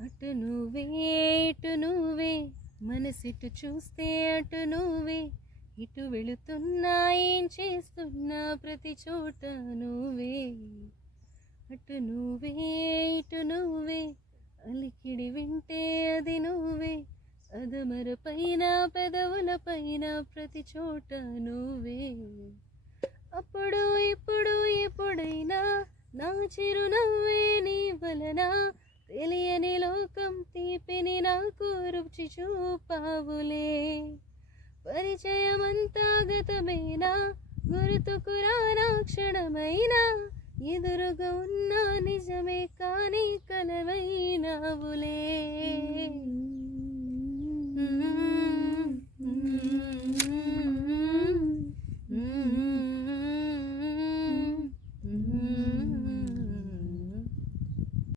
అటు నువ్వే ఇటు నువ్వే మనసిటు చూస్తే అటు నువ్వే ఇటు వెళుతున్నా ఏం చేస్తున్నా ప్రతి చోట నువ్వే అటు నువ్వే ఇటు నువ్వే అలికిడి వింటే అది నువ్వే అదమర పైన పెదవుల పైన ప్రతి చోట నువ్వే అప్పుడు ఇప్పుడు ఎప్పుడైనా నా చిరునవ్వే నీ వలన తెలియని లోకం తీపిని నాకు రుచి చూపావులే పరిచయమంతా గతమైనా గుర్తుకు రానా క్షణమైనా ఎదురుగా ఉన్న నిజమే కానీ కలవైనావులే